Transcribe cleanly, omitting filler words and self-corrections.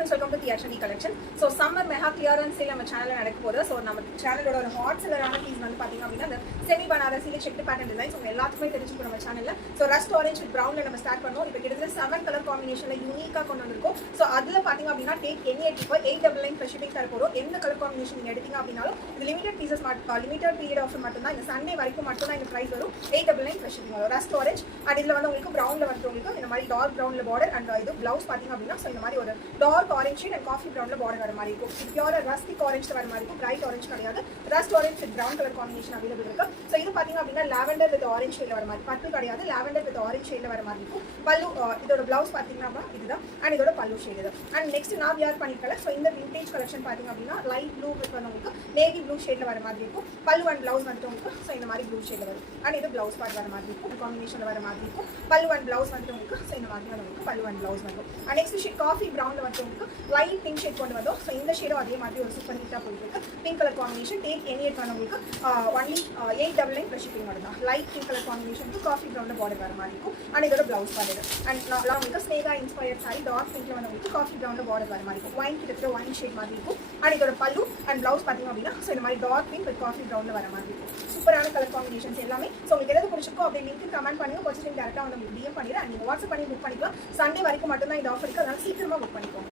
friends, welcome to the Action collection. So summer mega clearance sale நம்ம சேனல்ல நடக்க போகுது. So நம்ம சேனலோட ஒரு ஹாட் செல்லரான பீஸ் வந்து பாத்தீங்க அப்படினா அந்த semi Banarasi check pattern designs உங்க எல்லாத்துக்குமே தெரிஞ்சிருக்கும் நம்ம சேனல்ல. So ரஸ்ட் ஆரஞ்சு வித் பிரவுன்ல நம்ம ஸ்டார்ட் பண்ணோம். இப்போ கிட்டத்தட்ட 7 கலர் காம்பினேஷன்ல யூனிக்கா கொண்டு வந்திருக்கோம். So அதுல பாத்தீங்க அப்படினா டேக் எனி 899 ஃப்ரீ ஷிப்பிங் தர போறோம். எந்த கலர் காம்பினேஷன் நீங்க எடுத்தீங்க அப்படினாலும் இது limited pieces limited period offer மட்டும் தான். இந்த சண்டே வரைக்கும் மட்டும் தான் இந்த பிரைஸ் வரும். 899 ஃப்ரீ ஷிப்பிங் வரும். ரஸ்ட் ஆரஞ்சு அண்ட் இதுல வந்து உங்களுக்கு பிரவுன்ல வந்து உங்களுக்கு இந்த மாதிரி டார்க் பிரவுன்ல பார்டர் அண்ட் இது ப்ளவுஸ் பாத்தீங்க அப்படினா சோ இந்த மாதிரி ஒரு டார்க் ஆரஞ்சு அண்ட் காஃபி பிரவுன்ல பார்டர் வர மாதிரி இருக்கும். பியூர் ரஸ்டிக் ஆரஞ்சு வர மாதிரி இருக்கும். பிரைட் ஆரஞ்சு கிடையாது. Rust orange with brown colour combination available இருக்கு. சோ இது பாத்தீங்க அப்படினா லாவெண்டர் வித் ஆரஞ்சு ஷேட்ல வர மாதிரி. பர்பிள் கிடையாது. லாவெண்டர் வித் ஆரஞ்சு ஷேட்ல வர மாதிரி இருக்கும். பல்லு இதோட ப்ளவுஸ் பாத்தீங்கன்னா இதுதான் அண்ட் இதோட பல்லு ஷேட் இது. அண்ட் நெக்ஸ்ட் நான் வியர் பண்ணிருக்கல. சோ இந்த விண்டேஜ் கலெக்ஷன் பாத்தீங்க அப்படினா லைட் ப்ளூ வித் உங்களுக்கு நேவி ப்ளூ ஷேட்ல வர மாதிரி இருக்கும். பல்லு அண்ட் ப்ளவுஸ் வந்து உங்களுக்கு சோ இந்த மாதிரி ப்ளூ ஷேட்ல வரும். அண்ட் இது ப்ளவுஸ் பார்ட் வர மாதிரி இருக்கும். காம்பினேஷன்ல வர மாதிரி இருக்கும். பல்லு அண்ட் ப்ளவுஸ் வந்து உங்களுக்கு சோ இந்த மாதிரி வந்து பல்லு அண்ட் ப்ளவுஸ் வந்து. அண்ட் நெக்ஸ்ட் ஷேட் காஃபி பிரவுன்ல வந்து உங்களுக்கு லைட் பிங்க் ஷேட் கொண்டு வந்தோம். ஸோ இந்த ஷேடும் அதே மாதிரி ஒரு சூப்பர் ஹிட்டாக போயிருக்கு. Pink colour combination take any எட் பண்ண உங்களுக்கு ஒன்லி 899 ப்ளஸ் ஷிப்பிங் மட்டும் தான். லைட் பிங்க் கலர் காம்பினேஷனுக்கு காஃபி ப்ரௌனில் பார்டர் வர மாதிரி இருக்கும். அண்ட் இதோட ப்ளவுஸ் பார்டர் அண்ட் நான் உங்களுக்கு ஸ்னேகா இன்ஸ்பயர்ட் சாரி டார்க் பிங்க்ல வந்து உங்களுக்கு காஃபி ப்ரௌனில் பார்டர் வர மாதிரி இருக்கும். ஒயின் கிட்ட ஒயின் ஷேட் மாதிரி இருக்கும். அண்ட் இதோட பல்லு அண்ட் ப்ளவுஸ் பார்த்தீங்க அப்படின்னா ஸோ இந்த மாதிரி டார்க் பிங்க் வித் காஃபி ப்ரௌனில் வர மாதிரி இருக்கும். சூப்பரான கலர் காம்பினேஷன்ஸ் எல்லாமே. ஸோ உங்களுக்கு எதாவது பிடிச்சிருக்கோ அப்படி லிங்க் கமெண்ட் பண்ணுங்க. பர்ச்சேசிங் டேரக்டாக வந்து உங்களுக்கு டிஎம் பண்ணிடுறேன். நீங்கள் வாட்ஸ்அப் பண்ணி புக் பண்ணிக்கலாம். சண்டே வரைக்கும் மட்டும் தான் இந்த ஆஃபர் இருக்குது. அதனால சீக்கிரமாக புக் பண்ணிக்கோங்க.